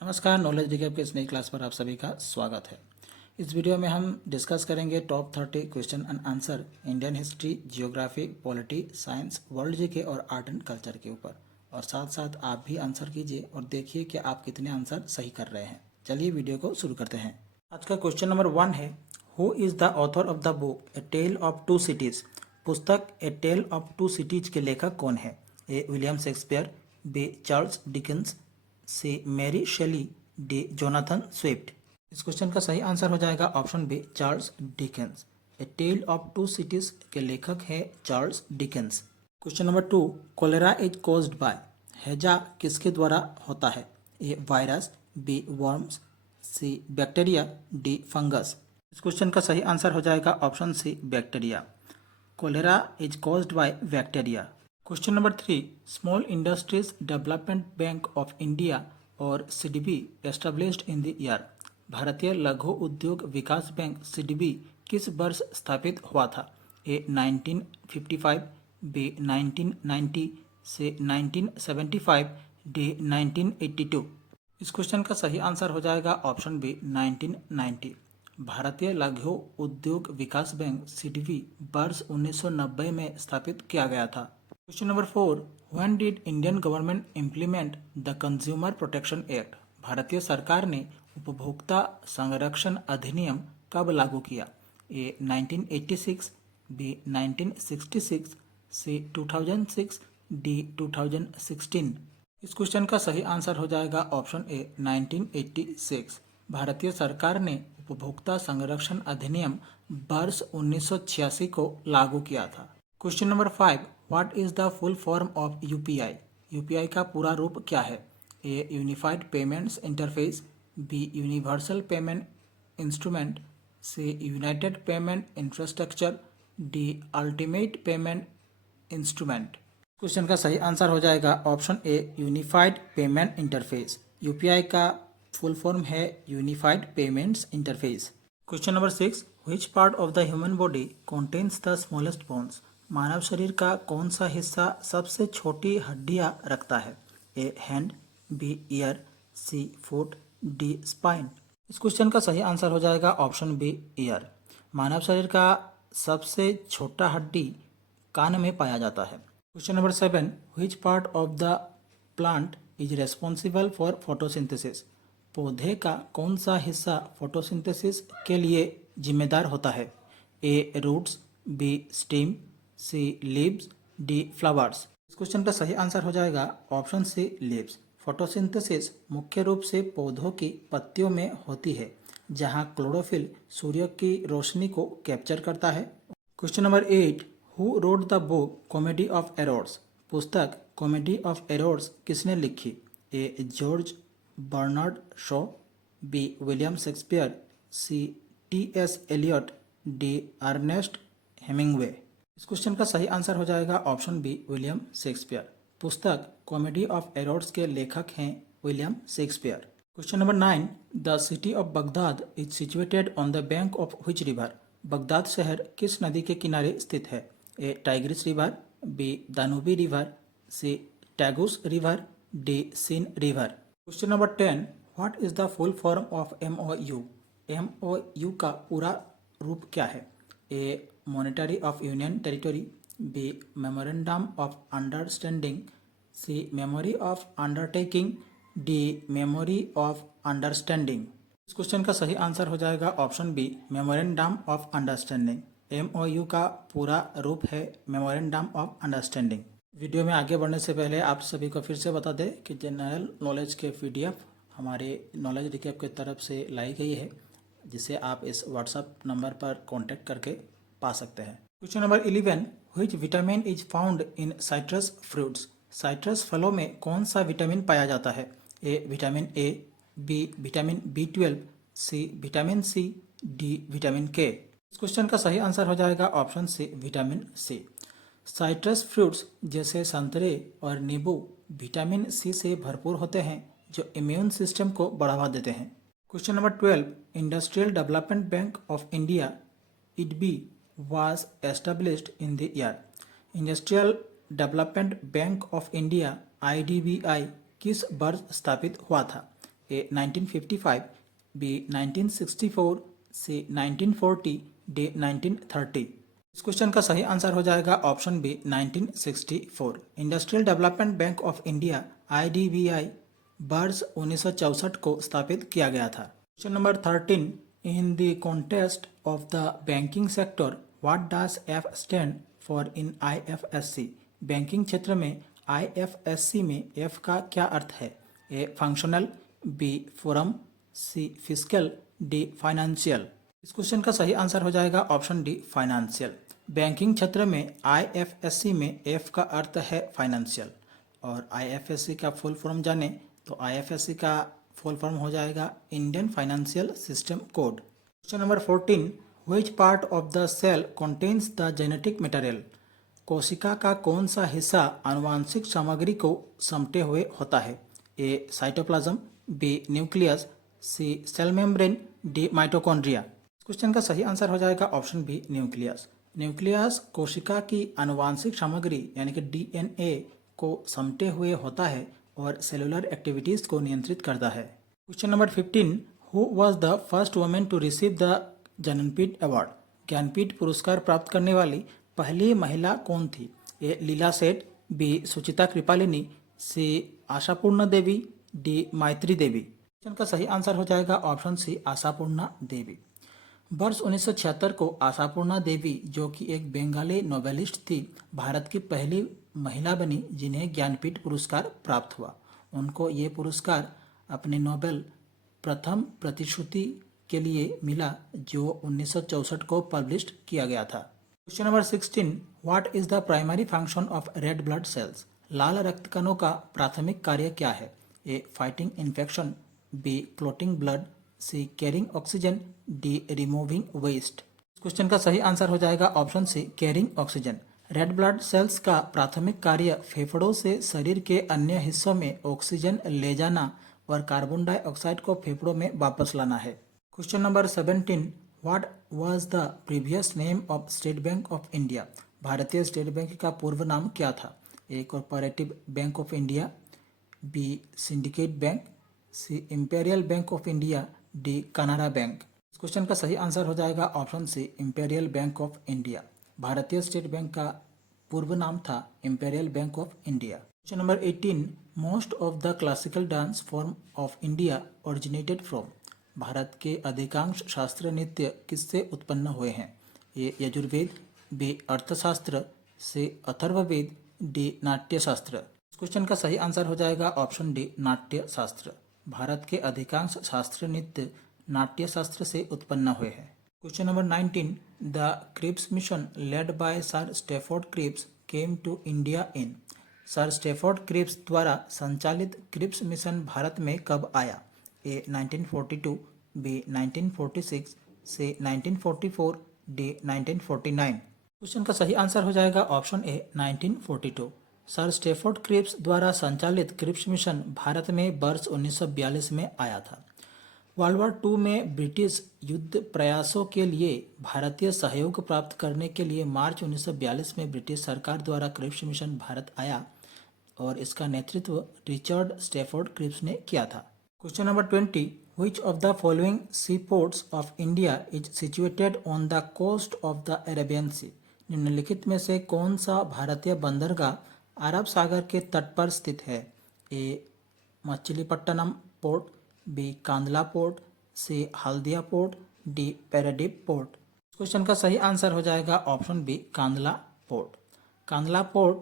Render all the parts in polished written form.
नमस्कार, knowledge recap के इस नई क्लास पर आप सभी का स्वागत है। इस वीडियो में हम डिस्कस करेंगे top 30 question and answer Indian history, geography, polity, science, world GK और आर्ट एंड कल्चर के ऊपर। और साथ साथ आप भी आंसर कीजिए और देखिए कि आप कितने आंसर सही कर रहे हैं। चलिए वीडियो को शुरू करते हैं। आज का क्वेश्चन नंबर 1 है, who is the author of the book a tale of two cities. पुस्तक a tale of two cities के लेखक कौन है? A William Shakespeare, B Charles Dickens, C Mary Shelley, D Jonathan Swift. इस question का सही answer हो जाएगा option B, Charles Dickens. A tale of two cities के लेखक है Charles Dickens. Question number 2, cholera is caused by. हैजा किसके द्वारा होता है? A virus, b worms, c bacteria, d fungus. इस क्वेश्चन का सही आंसर हो जाएगा option c, bacteria. Cholera is caused by bacteria. Question number 3, small industries development bank of India और SIDBI established in the year. भारतीय लघु उद्योग विकास bank CDB किस वर्ष स्थापित हुआ था? ए 1955, बी 1990, से 1975, डी 1982। इस क्वेश्चन का सही आंसर हो जाएगा ऑप्शन बी, 1990। भारतीय लघु उद्योग विकास बैंक सीडीबी वर्ष 1990 में स्थापित किया गया था। Question number 4, when did Indian government implement the consumer protection act. भारतीय सरकार ने उपभोक्ता संरक्षण अधिनियम कब लागू किया? ए 1986, बी 1966, सी 2006, डी 2016। इस क्वेश्चन का सही आंसर हो जाएगा ऑप्शन ए, 1986। भारतीय सरकार ने उपभोक्ता संरक्षण अधिनियम वर्ष 1986 को लागू किया था। Question number 5, what is the full form of UPI. UPI का पूरा रूप क्या है? A unified payments interface, b universal payment instrument, c united payment infrastructure, d ultimate payment instrument. Question का सही आंसर हो जाएगा option a, unified payment interface. UPI का फुल फॉर्म है unified payments interface. Question number 6, which part of the human body contains the smallest bones. मानव शरीर का कौन सा हिस्सा सबसे छोटी हड्डियां रखता है? ए हैंड, बी ईयर, सी फुट, डी स्पाइन। इस क्वेश्चन का सही आंसर हो जाएगा ऑप्शन बी, ईयर। मानव शरीर का सबसे छोटा हड्डी कान में पाया जाता है। Question number 7, which part of the plant is responsible for photosynthesis. पौधे का कौन सा हिस्सा फोटोसिंथेसिस के लिए जिम्मेदार होता है? ए रूट्स, बी स्टेम, सी लीव्स, डी फ्लावर्स। इस क्वेश्चन का सही आंसर हो जाएगा ऑप्शन सी, लीव्स। फोटोसिंथेसिस मुख्य रूप से पौधों की पत्तियों में होती है, जहां क्लोरोफिल सूर्य की रोशनी को कैप्चर करता है। Question number 8, who wrote the book comedy of errors. पुस्तक कॉमेडी ऑफ एरर्स किसने लिखी? A George Bernard Shaw, B William Shakespeare, C T S. Eliot, D Ernest Hemingway. इस क्वेश्चन का सही आंसर हो जाएगा ऑप्शन बी, विलियम शेक्सपियर। पुस्तक comedy of errors के लेखक हैं William Shakespeare. Question number 9, the city of Baghdad is situated on the bank of which river. Baghdad शहर किस नदी के किनारे स्थित है? A Tigris river, b Danube river, c Tagus river, d Seine river. Question number 10, what is the full form of MOU. MOU का पूरा रूप क्या है? A monetary of union territory, b memorandum of understanding, c memory of undertaking, d memory of understanding. इस question का सही answer हो जाएगा option b, memorandum of understanding. MOU का पूरा रूप है मेमोरेंडम ऑफ अंडरस्टैंडिंग। वीडियो में आगे बढ़ने से पहले आप सभी को फिर से बता दें कि जनरल नॉलेज के पीडीएफ हमारे नॉलेज रिकैप की तरफ से लाई गई है, जिसे आप इस व्हाट्सएप नंबर पर कांटेक्ट करके पा सकते हैं। Question number 11, which vitamin is found in citrus fruits. Citrus फलों में कौन सा विटामिन पाया जाता है? A vitamin A, B vitamin B12, C vitamin C, D vitamin K. इस क्वेश्चन का सही आंसर हो जाएगा option C, vitamin C. Citrus fruits जैसे संतरे और नींबू विटामिन सी से भरपूर होते हैं, जो इम्यून सिस्टम को बढ़ावा देते हैं। Question number 12, Industrial Development bank of India IDB was established in the year। Industrial Development bank of India IDBI किस वर्ष स्थापित हुआ था? A 1955, B 1964, C 1940, D 1930। इस क्वेश्चन का सही आंसर हो जाएगा option B 1964। Industrial Development bank of India IDBI वर्ष 1964 को स्थापित किया गया था। Question number 13, in the context of the banking sector what does F stand for in IFSC। Banking क्षेत्र में IFSC में F का क्या अर्थ है? ए फंक्शनल, बी फोरम, सी फिस्कल, डी फाइनेंशियल। इस क्वेश्चन का सही आंसर हो जाएगा ऑप्शन डी फाइनेंशियल। बैंकिंग क्षेत्र में IFSC में F का अर्थ है फाइनेंशियल, और IFSC का फुल फॉर्म जाने तो IFSC का फुल फॉर्म हो जाएगा Indian financial system code. Question number 14, which part of the cell contains the genetic material. कोशिका का कौन सा हिस्सा आनुवांशिक सामग्री को समेटे हुए होता है? A cytoplasm, b nucleus, c cell membrane, d mitochondria. Question का सही आंसर हो जाएगा ऑप्शन बी न्यूक्लियस। न्यूक्लियस कोशिका की आनुवांशिक सामग्री यानी कि DNA को समेटे हुए होता है और सेलुलर एक्टिविटीज को नियंत्रित करता है। Question number 15, who was the first women to receive the Jnanpith award. Jnanpith पुरस्कार प्राप्त करने वाली पहली महिला कौन थी? ए लीला सेठ, बी सुचिता कृपालिनी, सी आशापूर्णा देवी, डी माइत्री देवी। क्वेश्चन का सही आंसर हो जाएगा ऑप्शन सी आशापूर्णा देवी। वर्ष 1976 को आशापूर्णा देवी, जो कि एक बंगाली नोवेलिस्ट थी, भारत की पहली महिला बनी जिन्हें ज्ञानपीठ पुरस्कार प्राप्त हुआ। उनको ये पुरस्कार अपने नोबेल प्रथम प्रतिश्रुति के लिए मिला जो 1964 को पब्लिश किया गया था। Question number 16, what is the primary function of red blood cells. लाल रक्त कणों का प्राथमिक कार्य क्या है? A fighting infection, b clotting blood, c carrying oxygen, d removing waste. Question का सही आंसर हो जाएगा option c carrying oxygen. Red blood cells का प्राथमिक कार्य फेफड़ों से शरीर के अन्य हिस्सों में ऑक्सीजन ले जाना और कार्बन डाइऑक्साइड को फेफड़ों में वापस लाना है। Question number 17, what was the previous name of State Bank of India. भारतीय स्टेट बैंक का पूर्व नाम क्या था? A Corporative Bank of India, b Syndicate Bank, c Imperial Bank of India, d Canara Bank. इस क्वेश्चन का सही आंसर हो जाएगा option c Imperial Bank of India. भारतीय स्टेट बैंक का पूर्व नाम था Imperial Bank of India. Question number 18, most of the classical dance form of India originated from. Bharat के अधिकांश शास्त्रीय नृत्य किससे उत्पन्न हुए हैं? ए यजुर्वेद, बी अर्थशास्त्र, सी अथर्ववेद, डी नाट्यशास्त्र। इस क्वेश्चन का सही आंसर हो जाएगा ऑप्शन डी नाट्यशास्त्र। भारत के अधिकांश शास्त्रीय नृत्य नाट्यशास्त्र से उत्पन्न हुए हैं। Question number 19, the Cripps mission led by sir Stafford Cripps came to India in. Sir Stafford Cripps द्वारा संचालित क्रिप्स मिशन भारत में कब आया? A 1942, B 1946, C 1944, D 1949। Question का सही आंसर हो जाएगा option A 1942। Sir Stafford Cripps द्वारा संचालित क्रिप्स मिशन भारत में वर्ष 1942 में आया था। वर्ल्ड वॉर 2 में ब्रिटिश युद्ध प्रयासों के लिए भारतीय सहयोग प्राप्त करने के लिए मार्च 1942 में ब्रिटिश सरकार द्वारा क्रिप्स मिशन भारत आया और इसका नेतृत्व रिचर्ड स्टेफोर्ड क्रिप्स ने किया था। Question number 20, which of the following sea ports of India is situated on the coast of the Arabian sea. निम्नलिखित में से कौन सा भारतीय बंदरगाह अरब सागर के तट पर स्थित है? A Machilipatnam port, b Kandla port, c Haldia port, d Paradip port. Question का सही आंसर हो जाएगा option b Kandla port. Kandla port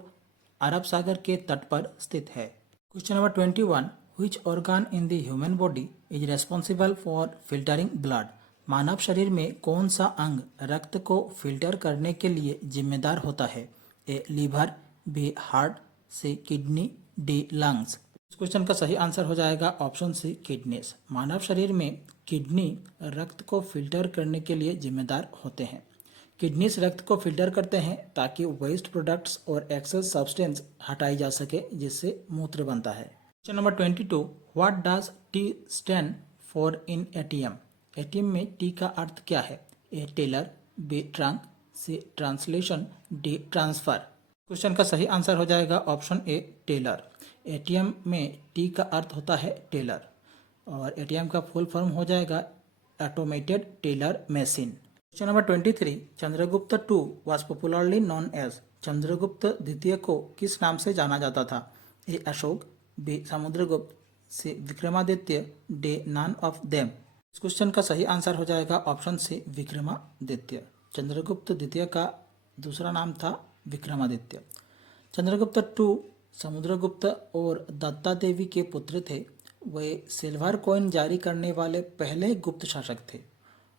अरब सागर के तट पर स्थित है। Question number 21, which organ in the human body is responsible for filtering blood. मानव शरीर में कौन सा अंग रक्त को फिल्टर करने के लिए जिम्मेदार होता है? A liver, b heart, c kidney, d lungs. इस क्वेश्चन का सही आंसर हो जाएगा ऑप्शन सी किडनीज। मानव शरीर में किडनी रक्त को फिल्टर करने के लिए जिम्मेदार होते हैं। किडनीज रक्त को फिल्टर करते हैं ताकि वेस्ट प्रोडक्ट्स और एक्सेस सब्सटेंस हटाई जा सके जिससे मूत्र बनता है। Question number 22, what does T stand for in ATM. ATM में टी का अर्थ क्या है? ए Taylor, B trunk, see translation, D transfer. Question का सही आंसर हो जाएगा ऑप्शन ए टेलर। एटीएम में टी का अर्थ होता है टेलर और एटीएम का फुल फॉर्म हो जाएगा automated teller machine. Question number 23, Chandragupta two was popularly known as. Chandragupta द्वितीय को किस नाम से जाना जाता था? A Ashok, b Samudragupta, c Vikramaditya, d none of them. इस क्वेश्चन का सही आंसर हो जाएगा ऑप्शन सी विक्रमादित्य। चंद्रगुप्त द्वितीय का दूसरा नाम था विक्रमादित्य। चंद्रगुप्त टू समुद्रगुप्त और दत्ता देवी के पुत्र थे। वे सिल्वर कॉइन जारी करने वाले पहले गुप्त शासक थे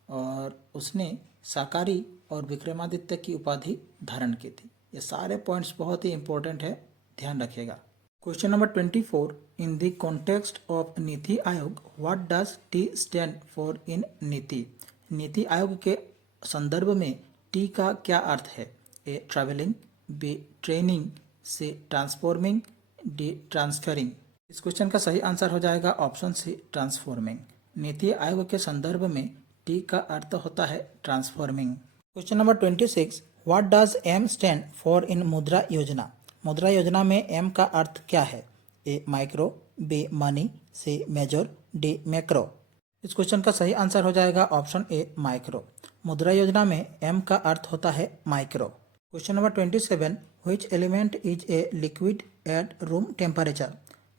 और उसने साकारी और विक्रमादित्य की उपाधि धारण की थी। ये सारे पॉइंट्स बहुत ही इंपॉर्टेंट है, ध्यान रखिएगा। Question number 24, in the context of NITI Aayog what does T stand for इन नीति। नीति आयोग के संदर्भ में टी का क्या अर्थ है? ए travelling, be training, C transforming, D transferring. इस क्वेश्चन का सही आंसर हो जाएगा ऑप्शन सी ट्रांसफॉर्मिंग। नीति आयोग के संदर्भ में टी का अर्थ होता है transforming. Question number 26, what does M stand for in Mudra Yojana. मुद्रा योजना में एम का अर्थ क्या है? A micro, b money, c major, d macro. इस क्वेश्चन का सही आंसर हो जाएगा ऑप्शन ए माइक्रो। मुद्रा योजना में एम का अर्थ होता है micro. Question number 27, which element is a liquid at room temperature.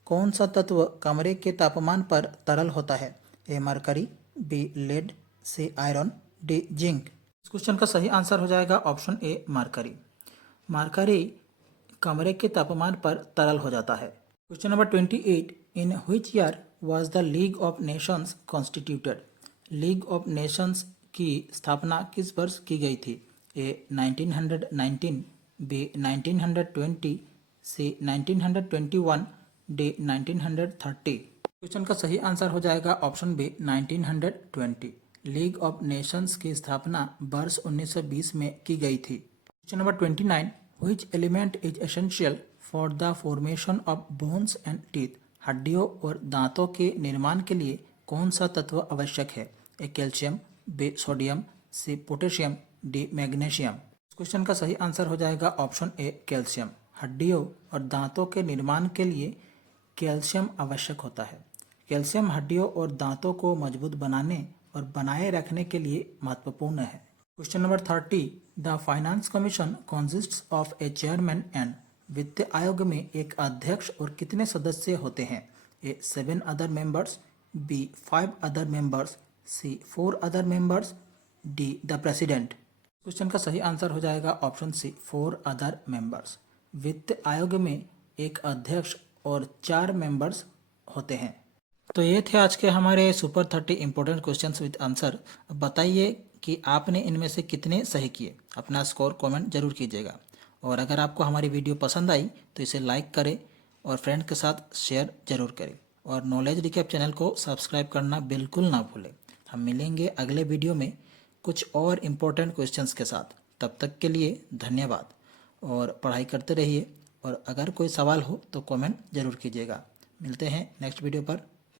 कौन सा तत्व कमरे के तापमान पर तरल होता है? A mercury, b lead, c iron, d zinc. इस क्वेश्चन का सही आंसर हो जाएगा ऑप्शन ए मरकरी। मरकरी कमरे के तापमान पर तरल हो जाता है। Question number 28, in which year was the league of nations constituted. League of nations की स्थापना किस वर्ष की गई थी? A 1919, B 1920, C 1921, D 1930। Question का सही आंसर हो जाएगा option B 1920। League of nations की स्थापना वर्ष 1920 में की गई थी। Question number 29, which element is essential for the formation of bones and teeth. हड्डियों और दांतों के निर्माण के लिए कौन सा तत्व आवश्यक है? A calcium, B sodium, C potassium, D magnesium. इस क्वेश्चन का सही आंसर हो जाएगा ऑप्शन ए कैल्शियम। हड्डियों और दांतों के निर्माण के लिए कैल्शियम आवश्यक होता है। कैल्शियम हड्डियों और दांतों को मजबूत बनाने और बनाए रखने के लिए महत्वपूर्ण है। Question number 30, the finance commission consists of A chairman and. वित्त आयोग में एक अध्यक्ष और कितने सदस्य होते हैं? A 7 other members, B 5 other members, C 4 other members, D the president. Question का सही आंसर हो जाएगा ऑप्शन सी 4 अदर मेंबर्स। वित्त आयोग में एक अध्यक्ष और 4 मेंबर्स होते हैं। तो ये थे आज के हमारे super 30 important questions with answer. अब बताइए कि आपने इनमें से कितने सही किए। अपना स्कोर कमेंट जरूर कीजिएगा और अगर आपको हमारी वीडियो पसंद आई तो इसे लाइक करें और फ्रेंड के साथ शेयर जरूर करें और नॉलेज रिकैप चैनल को सब्सक्राइब करना बिल्कुल ना भूलें। हम मिलेंगे अगले वीडियो में कुछ और इम्पोर्टेंट क्वेश्चंस के साथ। तब तक के लिए धन्यवाद और पढ़ाई करते रहिए और अगर कोई सवाल हो तो कमेंट जरूर कीजिएगा। मिलते हैं नेक्स्ट वीडियो पर।